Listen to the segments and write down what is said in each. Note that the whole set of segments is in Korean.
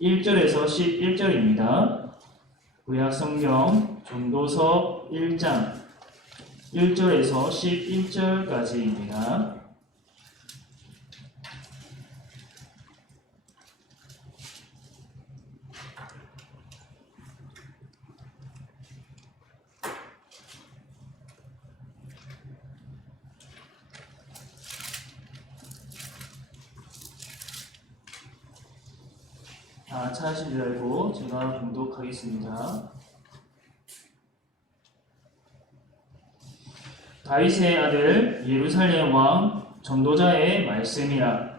1절에서 11절입니다. 구약성경 전도서 1장 1절에서 11절까지입니다. 찾으신 줄 알고 제가 봉독하겠습니다. 다윗의 아들 예루살렘 왕 전도자의 말씀이라.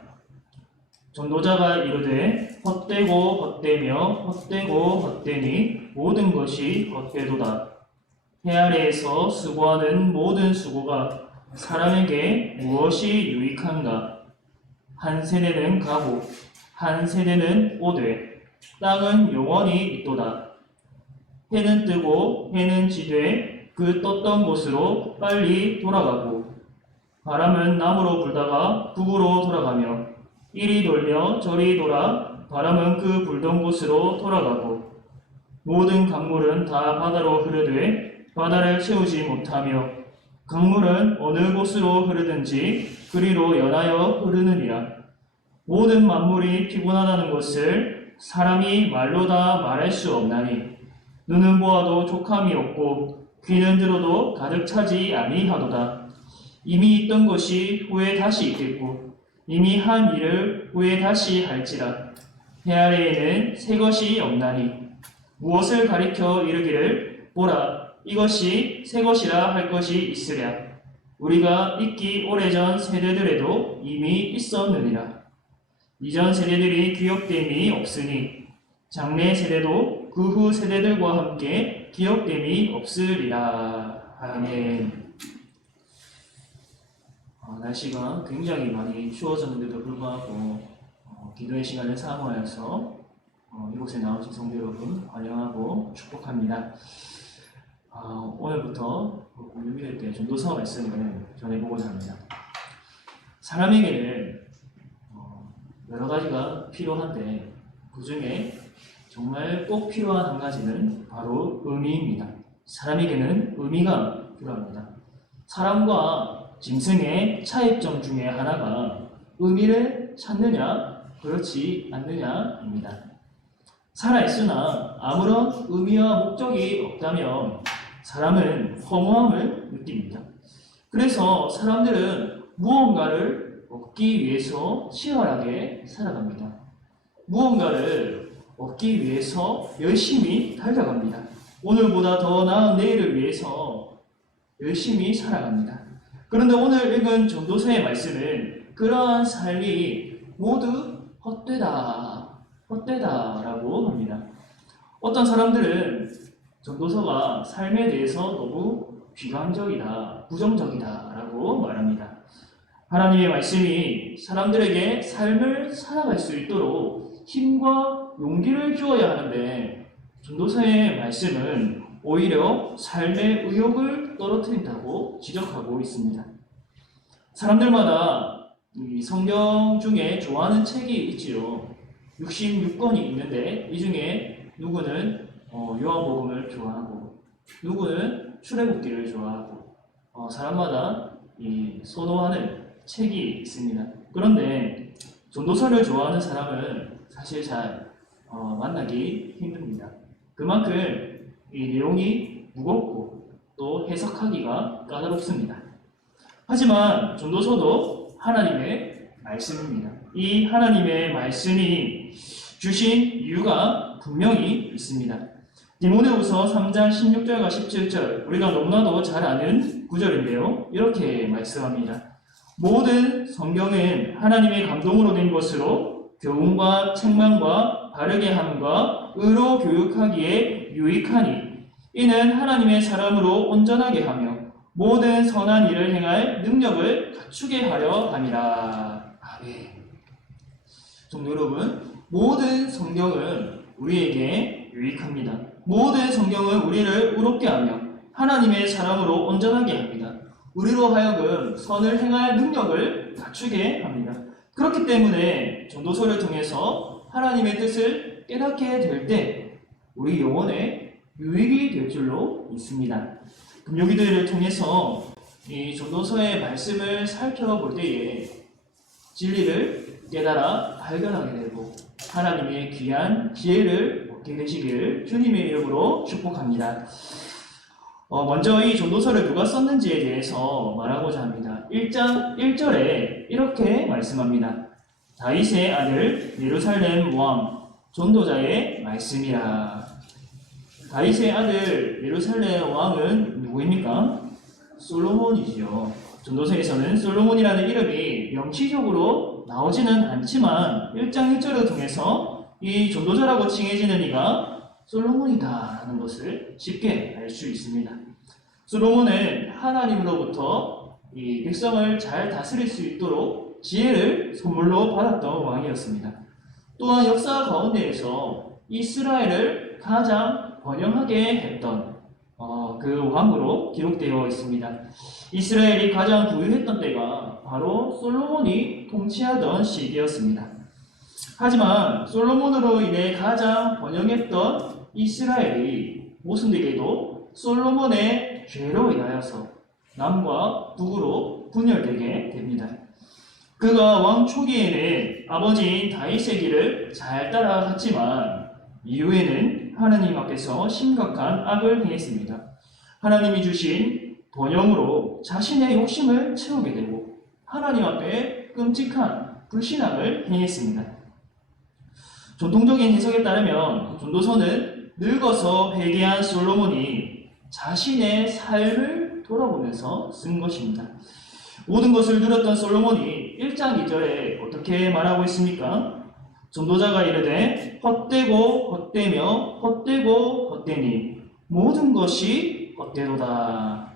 전도자가 이르되 헛되고 헛되며 헛되고 헛되니 모든 것이 헛되도다. 해 아래에서 수고하는 모든 수고가 사람에게 무엇이 유익한가? 한 세대는 가고 한 세대는 오되 땅은 영원히 있도다. 해는 뜨고 해는 지되 그 떴던 곳으로 빨리 돌아가고 바람은 남으로 불다가 북으로 돌아가며 이리 돌며 저리 돌아 바람은 그 불던 곳으로 돌아가고 모든 강물은 다 바다로 흐르되 바다를 채우지 못하며 강물은 어느 곳으로 흐르든지 그리로 연하여 흐르느니라. 모든 만물이 피곤하다는 것을 사람이 말로 다 말할 수 없나니 눈은 보아도 족함이 없고 귀는 들어도 가득 차지 아니하도다. 이미 있던 것이 후에 다시 있겠고 이미 한 일을 후에 다시 할지라. 해 아래에는 새 것이 없나니 무엇을 가리켜 이르기를 보라 이것이 새 것이라 할 것이 있으랴. 우리가 있기 오래전 세대들에도 이미 있었느니라. 이전 세대들이 기억됨이 없으니 장래 세대도 그 후 세대들과 함께 기억됨이 없으리라. 아멘. 날씨가 굉장히 많이 추워졌는데도 불구하고 기도의 시간을 사모하여서 이곳에 나오신 성도 여러분 환영하고 축복합니다. 오늘부터 유비될 때 전도서 말씀을 전해보고자 합니다. 사람에게는 여러 가지가 필요한데 그 중에 정말 꼭 필요한 한 가지는 바로 의미입니다. 사람에게는 의미가 필요합니다. 사람과 짐승의 차이점 중에 하나가 의미를 찾느냐 그렇지 않느냐입니다. 살아있으나 아무런 의미와 목적이 없다면 사람은 허무함을 느낍니다. 그래서 사람들은 무언가를 얻기 위해서 치열하게 살아갑니다. 무언가를 얻기 위해서 열심히 달려갑니다. 오늘보다 더 나은 내일을 위해서 열심히 살아갑니다. 그런데 오늘 읽은 전도서의 말씀은 그러한 삶이 모두 헛되다라고 합니다. 어떤 사람들은 전도서가 삶에 대해서 너무 비관적이다, 부정적이다라고 말합니다. 하나님의 말씀이 사람들에게 삶을 살아갈 수 있도록 힘과 용기를 주어야 하는데 전도서의 말씀은 오히려 삶의 의욕을 떨어뜨린다고 지적하고 있습니다. 사람들마다 성경 중에 좋아하는 책이 있지요. 66권이 있는데 이 중에 누구는 요한복음을 좋아하고 누구는 출애굽기를 좋아하고 사람마다 선호하는 책이 있습니다. 그런데 전도서를 좋아하는 사람은 사실 잘 만나기 힘듭니다. 그만큼 이 내용이 무겁고 또 해석하기가 까다롭습니다. 하지만 전도서도 하나님의 말씀입니다. 이 하나님의 말씀이 주신 이유가 분명히 있습니다. 디모데후서 3장 16절과 17절 우리가 너무나도 잘 아는 구절인데요. 이렇게 말씀합니다. 모든 성경은 하나님의 감동으로 된 것으로 교훈과 책망과 바르게 함과 의로 교육하기에 유익하니 이는 하나님의 사람으로 온전하게 하며 모든 선한 일을 행할 능력을 갖추게 하려 함이라. 아멘. 성도 여러분, 모든 성경은 우리에게 유익합니다. 모든 성경은 우리를 의롭게 하며 하나님의 사람으로 온전하게 합니다. 우리로 하여금 선을 행할 능력을 갖추게 합니다. 그렇기 때문에 전도서를 통해서 하나님의 뜻을 깨닫게 될 때 우리 영혼에 유익이 될 줄로 믿습니다. 금요기도회를 통해서 이 전도서의 말씀을 살펴볼 때에 진리를 깨달아 발견하게 되고 하나님의 귀한 기회를 얻게 되시길 주님의 이름으로 축복합니다. 먼저 이 전도서를 누가 썼는지에 대해서 말하고자 합니다. 1장 1절에 이렇게 말씀합니다. 다윗의 아들 예루살렘 왕 전도자의 말씀이라. 다윗의 아들 예루살렘 왕은 누구입니까? 솔로몬이지요. 전도서에서는 솔로몬이라는 이름이 명시적으로 나오지는 않지만 1장 1절을 통해서 이 전도자라고 칭해지는 이가 솔로몬이다라는 것을 쉽게 알 수 있습니다. 솔로몬은 하나님으로부터 이 백성을 잘 다스릴 수 있도록 지혜를 선물로 받았던 왕이었습니다. 또한 역사 가운데에서 이스라엘을 가장 번영하게 했던 그 왕으로 기록되어 있습니다. 이스라엘이 가장 부유했던 때가 바로 솔로몬이 통치하던 시기였습니다. 하지만 솔로몬으로 인해 가장 번영했던 이스라엘이 모순되게도 솔로몬의 죄로 인하여서 남과 북으로 분열되게 됩니다. 그가 왕 초기에는 아버지인 다윗의 길을 잘 따라갔지만 이후에는 하나님 앞에서 심각한 악을 행했습니다. 하나님이 주신 번영으로 자신의 욕심을 채우게 되고 하나님 앞에 끔찍한 불신앙을 행했습니다. 전통적인 해석에 따르면 전도서는 늙어서 회개한 솔로몬이 자신의 삶을 돌아보면서 쓴 것입니다. 모든 것을 누렸던 솔로몬이 1장 2절에 어떻게 말하고 있습니까? 전도자가 이르되 헛되고 헛되며 헛되고 헛되니 모든 것이 헛되도다.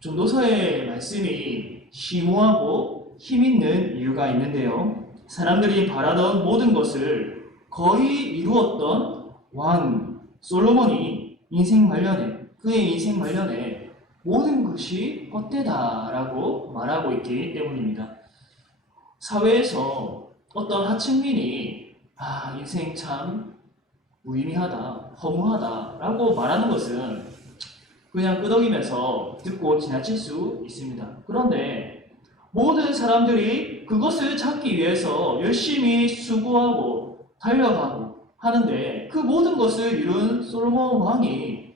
전도서의 말씀이 심오하고 힘있는 이유가 있는데요. 사람들이 바라던 모든 것을 거의 이루었던 왕 솔로몬이 그의 인생 말년에 모든 것이 헛되다라고 말하고 있기 때문입니다. 사회에서 어떤 하층민이 인생 참 무의미하다, 허무하다라고 말하는 것은 그냥 끄덕이면서 듣고 지나칠 수 있습니다. 그런데 모든 사람들이 그것을 찾기 위해서 열심히 수고하고 달려가고 하는데 그 모든 것을 이룬 솔로몬 왕이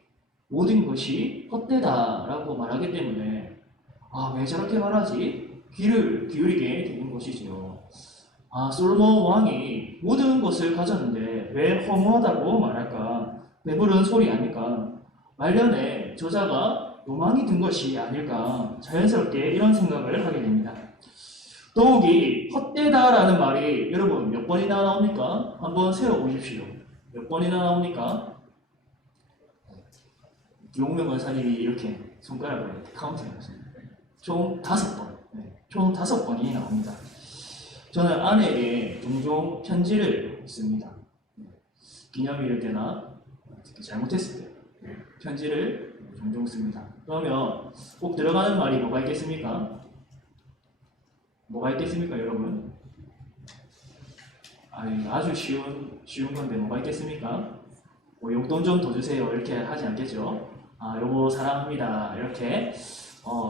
모든 것이 헛되다라고 말하기 때문에 왜 저렇게 말하지? 귀를 기울이게 되는 것이지요. 솔로몬 왕이 모든 것을 가졌는데 왜 허무하다고 말할까? 배부른 소리 아닐까? 말년에 저자가 로망이 든 것이 아닐까? 자연스럽게 이런 생각을 하게 됩니다. 더욱이 헛되다라는 말이 여러분 몇 번이나 나옵니까? 한번 세어보십시오. 몇 번이나 나옵니까? 유홍명 권사님이 이렇게 손가락으로 카운팅하셨습니다. 총 5번. 총 5번이 나옵니다. 저는 아내에게 종종 편지를 씁니다. 기념일일 때나 특히 잘못했을 때 편지를 종종 씁니다. 그러면 꼭 들어가는 말이 뭐가 있겠습니까? 뭐가 있겠습니까, 여러분? 아주 쉬운 건데 뭐가 있겠습니까? 용돈 좀 더 주세요 이렇게 하지 않겠죠? 여보 사랑합니다 이렇게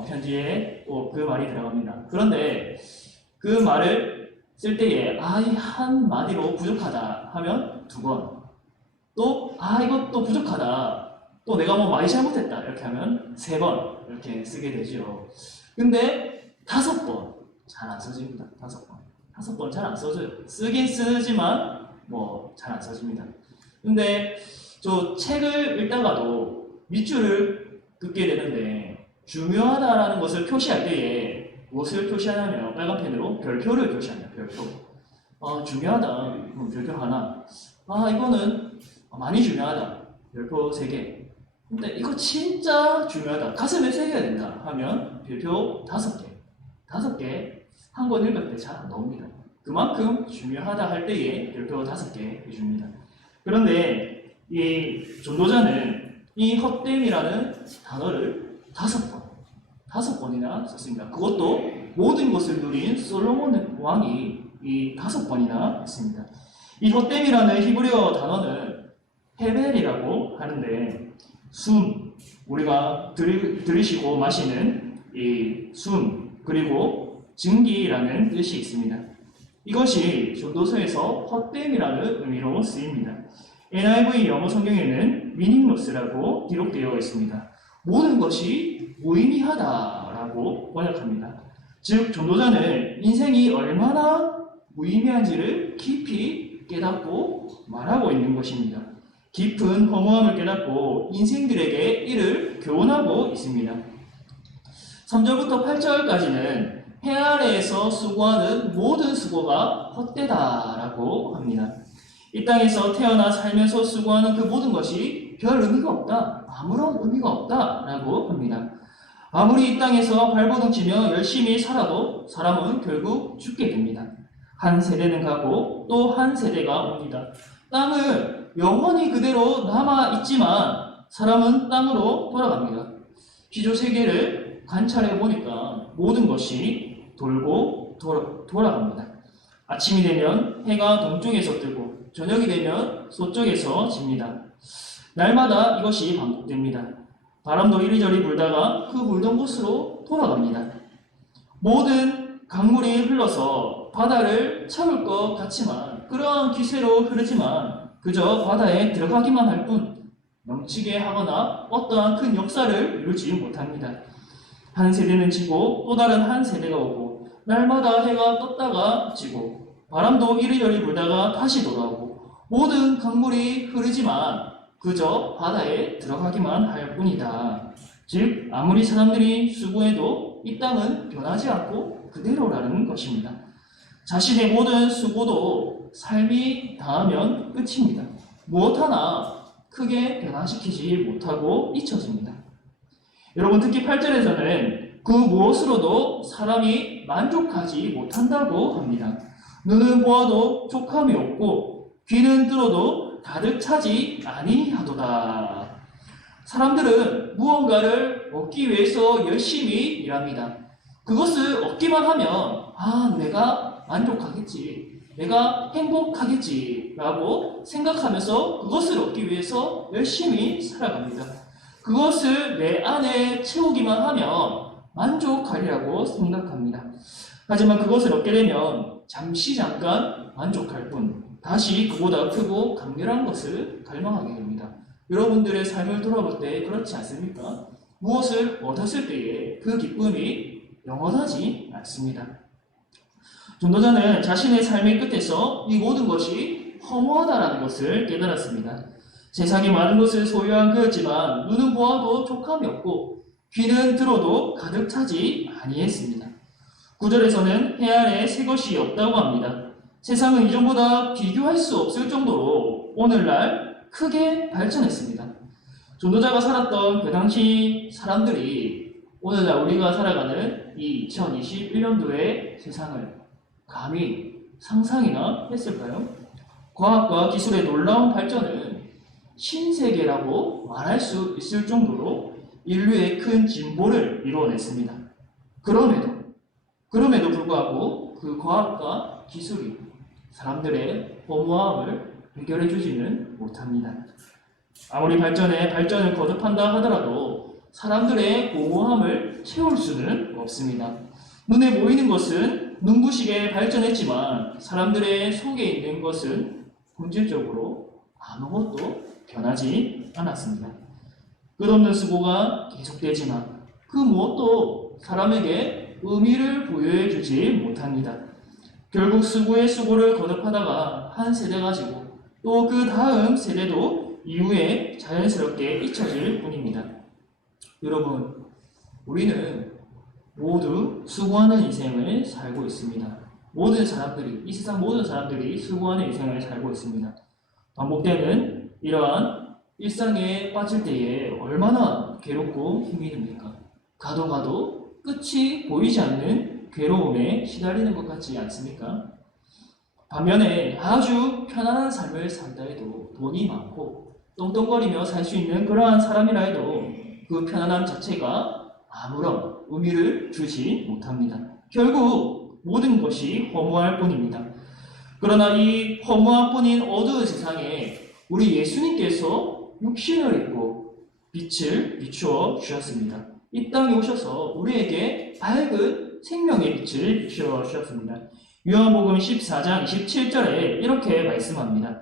편지에 꼭 그 말이 들어갑니다. 그런데 그 말을 쓸 때에 이 한마디로 부족하다 하면 2번, 또 이것도 부족하다, 또 내가 많이 잘못했다 이렇게 하면 3번 이렇게 쓰게 되죠. 근데 5번 잘 안 써집니다. 5번 잘 안 써져요. 쓰긴 쓰지만 잘 안 써집니다. 근데 저 책을 읽다가도 밑줄을 긋게 되는데 중요하다라는 것을 표시할 때에 무엇을 표시하냐면 빨간 펜으로 별표를 표시합니다. 별표. 중요하다. 별표 하나. 이거는 많이 중요하다. 별표 3개. 근데 이거 진짜 중요하다. 가슴에 새겨야 된다 하면 별표 5개. 5개. 한 권 읽을 때 잘 안 나옵니다. 그만큼 중요하다 할 때에 별표 5개 해줍니다. 그런데 이 전도자는 이 헛됨이라는 단어를 5번이나 썼습니다. 그것도 모든 것을 누린 솔로몬 왕이 이 5번이나 했습니다. 이 헛됨이라는 히브리어 단어는 헤벨이라고 하는데 우리가 들이쉬고 마시는 이 그리고 증기라는 뜻이 있습니다. 이것이 전도서에서 헛됨이라는 의미로 쓰입니다. NIV 영어 성경에는 meaningless라고 기록되어 있습니다. 모든 것이 무의미하다라고 번역합니다. 즉 전도자는 인생이 얼마나 무의미한지를 깊이 깨닫고 말하고 있는 것입니다. 깊은 허무함을 깨닫고 인생들에게 이를 교훈하고 있습니다. 3절부터 8절까지는 해 아래에서 수고하는 모든 수고가 헛되다라고 합니다. 이 땅에서 태어나 살면서 수고하는 그 모든 것이 별 의미가 없다, 아무런 의미가 없다라고 합니다. 아무리 이 땅에서 발버둥 치며 열심히 살아도 사람은 결국 죽게 됩니다. 한 세대는 가고 또 한 세대가 옵니다. 땅은 영원히 그대로 남아있지만 사람은 땅으로 돌아갑니다. 기조세계를 관찰해 보니까 모든 것이 돌고 돌아갑니다. 아침이 되면 해가 동쪽에서 뜨고 저녁이 되면 서쪽에서 집니다. 날마다 이것이 반복됩니다. 바람도 이리저리 불다가 그 불던 곳으로 돌아갑니다. 모든 강물이 흘러서 바다를 채울 것 같지만 그러한 기세로 흐르지만 그저 바다에 들어가기만 할 뿐 넘치게 하거나 어떠한 큰 역사를 이루지 못합니다. 한 세대는 지고 또 다른 한 세대가 오고 날마다 해가 떴다가 지고 바람도 이리저리 불다가 다시 돌아오고 모든 강물이 흐르지만 그저 바다에 들어가기만 할 뿐이다. 즉 아무리 사람들이 수고해도 이 땅은 변하지 않고 그대로라는 것입니다. 자신의 모든 수고도 삶이 닿으면 끝입니다. 무엇 하나 크게 변화시키지 못하고 잊혀집니다. 여러분 특히 8절에서는 그 무엇으로도 사람이 만족하지 못한다고 합니다. 눈은 보아도 족함이 없고 귀는 들어도 가득 차지 아니하도다. 사람들은 무언가를 얻기 위해서 열심히 일합니다. 그것을 얻기만 하면 내가 만족하겠지, 내가 행복하겠지 라고 생각하면서 그것을 얻기 위해서 열심히 살아갑니다. 그것을 내 안에 채우기만 하면 만족하리라고 생각합니다. 하지만 그것을 얻게 되면 잠깐 만족할 뿐 다시 그보다 크고 강렬한 것을 갈망하게 됩니다. 여러분들의 삶을 돌아볼 때 그렇지 않습니까? 무엇을 얻었을 때에 그 기쁨이 영원하지 않습니다. 전도자는 자신의 삶의 끝에서 이 모든 것이 허무하다라는 것을 깨달았습니다. 세상에 많은 것을 소유한 그였지만 눈은 보아도 족함이 없고 귀는 들어도 가득 차지 아니했습니다. 9절에서는 해 아래 새 것이 없다고 합니다. 세상은 이전보다 비교할 수 없을 정도로 오늘날 크게 발전했습니다. 전도자가 살았던 그 당시 사람들이 오늘날 우리가 살아가는 이 2021년도의 세상을 감히 상상이나 했을까요? 과학과 기술의 놀라운 발전은 신세계라고 말할 수 있을 정도로 인류의 큰 진보를 이루어냈습니다. 그럼에도 불구하고 그 과학과 기술이 사람들의 허무함을 해결해주지는 못합니다. 아무리 발전을 거듭한다 하더라도 사람들의 공허함을 채울 수는 없습니다. 눈에 보이는 것은 눈부시게 발전했지만 사람들의 속에 있는 것은 본질적으로 아무것도 변하지 않았습니다. 끝없는 수고가 계속되지만 그 무엇도 사람에게 의미를 부여해 주지 못합니다. 결국 수고의 수고를 거듭하다가 한 세대가 지고 또 그 다음 세대도 이후에 자연스럽게 잊혀질 뿐입니다. 여러분, 우리는 모두 수고하는 인생을 살고 있습니다. 이 세상 모든 사람들이 수고하는 인생을 살고 있습니다. 반복되는 이러한 일상에 빠질 때에 얼마나 괴롭고 힘이 듭니까? 가도 끝이 보이지 않는 괴로움에 시달리는 것 같지 않습니까? 반면에 아주 편안한 삶을 산다 해도 돈이 많고 똥똥거리며 살 수 있는 그러한 사람이라 해도 그 편안함 자체가 아무런 의미를 주지 못합니다. 결국 모든 것이 허무할 뿐입니다. 그러나 이 허무함뿐인 어두운 세상에 우리 예수님께서 육신을 입고 빛을 비추어 주셨습니다. 이 땅에 오셔서 우리에게 밝은 생명의 빛을 비추어 주셨습니다. 요한복음 14장 27절에 이렇게 말씀합니다.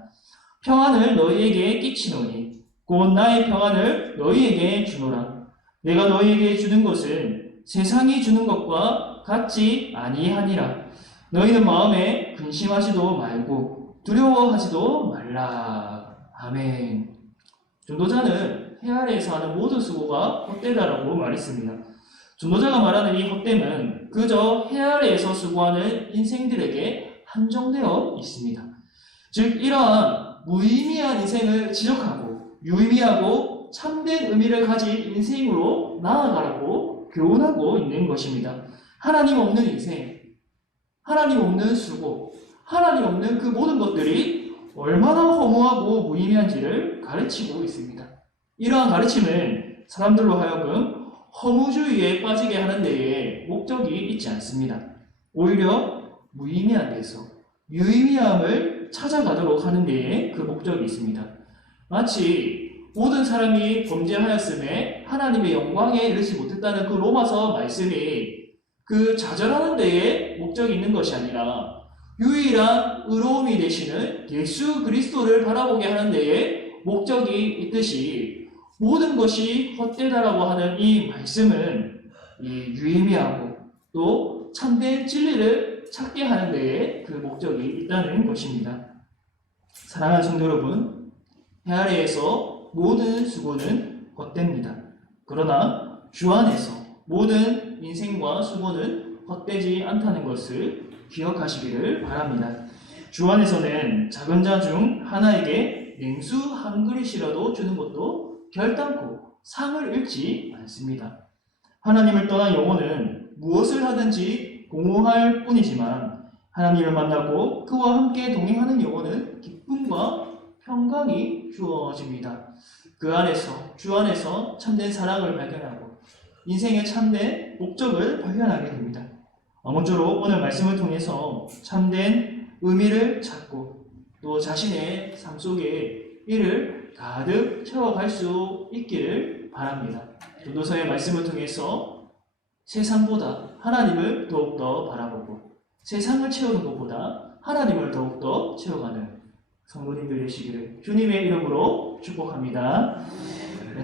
평안을 너희에게 끼치노니 곧 나의 평안을 너희에게 주노라. 내가 너희에게 주는 것은 세상이 주는 것과 같지 아니하니라. 너희는 마음에 근심하지도 말고 두려워하지도 말라. 아멘. 전도자는 해 아래에서 하는 모든 수고가 헛되다라고 말했습니다. 전도자가 말하는 이 헛됨은 그저 해 아래에서 수고하는 인생들에게 한정되어 있습니다. 즉 이러한 무의미한 인생을 지적하고 유의미하고 참된 의미를 가진 인생으로 나아가라고 교훈하고 있는 것입니다. 하나님 없는 인생, 하나님 없는 수고, 하나님 없는 그 모든 것들이 얼마나 허무하고 무의미한지를 가르치고 있습니다. 이러한 가르침은 사람들로 하여금 허무주의에 빠지게 하는 데에 목적이 있지 않습니다. 오히려 무의미한 데서 유의미함을 찾아가도록 하는 데에 그 목적이 있습니다. 마치 모든 사람이 범죄하였음에 하나님의 영광에 이르지 못했다는 그 로마서 말씀이 그 좌절하는 데에 목적이 있는 것이 아니라 유일한 의로움이 되시는 예수 그리스도를 바라보게 하는 데에 목적이 있듯이 모든 것이 헛되다라고 하는 이 말씀은 유의미하고 또 참된 진리를 찾게 하는 데에 그 목적이 있다는 것입니다. 사랑하는 성도 여러분, 해 아래에서 모든 수고는 헛됩니다. 그러나 주 안에서 모든 인생과 수고는 헛되지 않다는 것을 기억하시기를 바랍니다. 주 안에서는 작은 자 중 하나에게 냉수 한 그릇이라도 주는 것도 결단코 상을 잃지 않습니다. 하나님을 떠난 영혼은 무엇을 하든지 공허할 뿐이지만 하나님을 만나고 그와 함께 동행하는 영혼은 기쁨과 평강이 주어집니다. 그 안에서, 주 안에서 참된 사랑을 발견하고 인생의 참된 목적을 발견하게 됩니다. 아무쪼록 오늘 말씀을 통해서 참된 의미를 찾고 또 자신의 삶 속에 이를 가득 채워갈 수 있기를 바랍니다. 전도서의 말씀을 통해서 세상보다 하나님을 더욱더 바라보고 세상을 채우는 것보다 하나님을 더욱더 채워가는 성도님들 되시기를 주님의 이름으로 축복합니다.